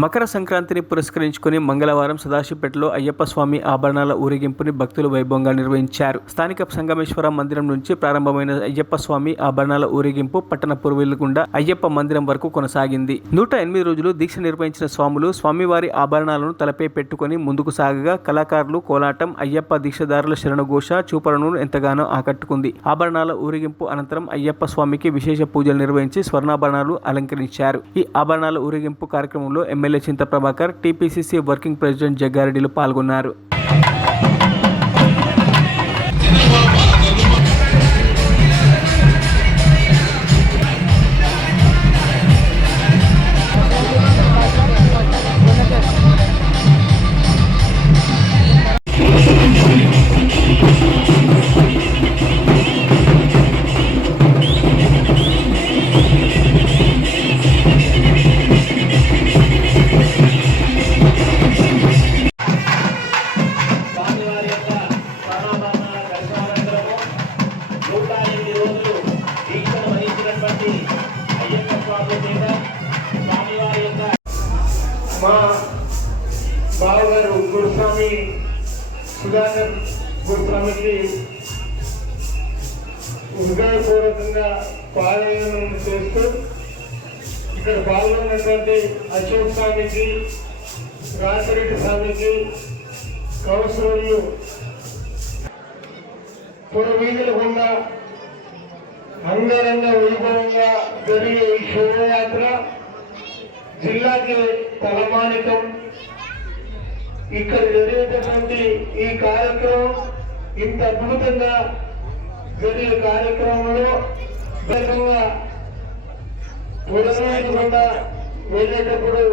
మకర సంక్రాంతిని పురస్కరించుకుని మంగళవారం సదాశివపేటలో అయ్యప్ప స్వామి ఆభరణాల ఊరేగింపుని భక్తులు వైభవంగా నిర్వహించారు. స్థానిక సంగమేశ్వర మందిరం నుంచి ప్రారంభమైన అయ్యప్ప స్వామి ఆభరణాల ఊరేగింపు పట్టణ పూర్వీల గుండా అయ్యప్ప మందిరం వరకు కొనసాగింది. 108 రోజులు దీక్ష నిర్వహించిన స్వాములు స్వామివారి ఆభరణాలను తలపై పెట్టుకుని ముందుకు సాగగా కళాకారులు కోలాటం అయ్యప్ప దీక్షదారుల శరణఘోష చూపలను ఎంతగానో ఆకట్టుకుంది. ఆభరణాల ఊరేగింపు అనంతరం అయ్యప్ప స్వామికి విశేష పూజలు నిర్వహించి స్వర్ణాభరణాలు అలంకరించారు. ఈ ఆభరణాల ఊరేగింపు కార్యక్రమంలో ఎమ్మెల్యే చింత ప్రభాకర్, టీపీసీసీ వర్కింగ్ ప్రెసిడెంట్ జగ్గారెడ్డిలు పాల్గొన్నారు. మా బావగారు గురుస్వామి సుధాకర్ గురుస్వామికి హృదయపూర్వకంగా పారాయణం చేస్తూ ఇక్కడ పాల్గొన్నటువంటి అశోక్ స్వామికి, రాజరెడ్డి స్వామికి, కౌన్సిలర్లు పురవీధుల గుండా అంగరంగ వైభవంగా జరిగే ఈ శోభయాత్ర జిల్లాకి తలమానికం. ఇక్కడ జరిగేటటువంటి ఈ కార్యక్రమం ఇంత అద్భుతంగా జరిగే కార్యక్రమంలో వెళ్ళేటప్పుడు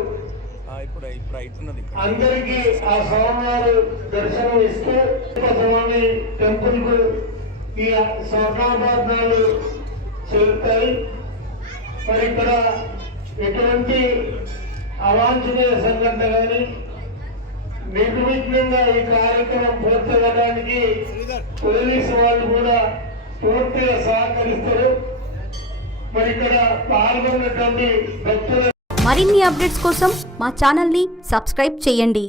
అందరికీ ఆ స్వామివారు దర్శనం ఇస్తూ స్వామి టెంపుల్ కు ఈ స్వర్ణాభరణాలు చెల్లుతాయి. మరి ఇక్కడ ఎటువంటి అవాంఛనీయ సంఘటన కానీ నిర్విఘ్నంగా ఈ కార్యక్రమం పూర్తవడానికి పోలీసు వాళ్ళు కూడా పూర్తిగా సహకరిస్తారు. మరి ఇక్కడ పాల్గొన్నటువంటి భక్తుల మరిన్ని అప్డేట్స్ కోసం మా ఛానల్ని సబ్స్క్రైబ్ చేయండి.